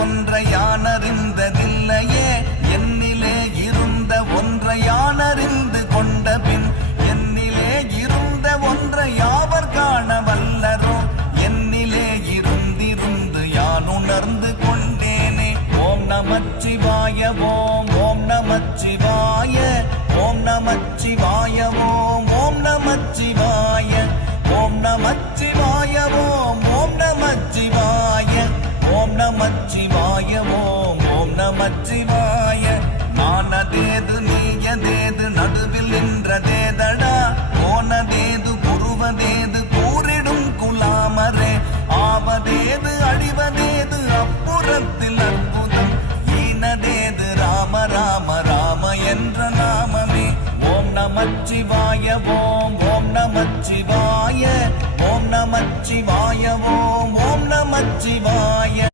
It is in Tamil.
ஒன்றை யானறிந்ததில்லையே என்னிலே இருந்த ஒன்றை யானறிந்து கொண்ட பின் என்னிலே இருந்த ஒன்றை யாவர் காண வல்லரோ என்னிலே இருந்திருந்து யான் உணர்ந்து கொண்டேனே. ஓம் நமச்சிவாய ஓம் ஓம் நமச்சிவாய ஓம் நமச்சிவாய ஓம் ஓம் நமச்சிவாய ஓம் நமச்சிவாய ஓம் ஓம் நமச்சிவாய ஓம் நமச்சிவாய ஓம் ஓம் நமச்சிவாய. நானதேது நீயதேது நடுவில் நின்றதேதடா போனதேது புருவதேது கூறிடும் குலாமரே ஆவதேது அழிவதேது அப்புறத்தில் அற்புதம் ஈனதேது ராம ராம ராம என்ற நாமமே. ஓம் நமச்சிவாய ஓம் ஓம் நமச்சிவாய ஓம் நமச்சிவாய ஓம் ஓம் நமச்சிவாய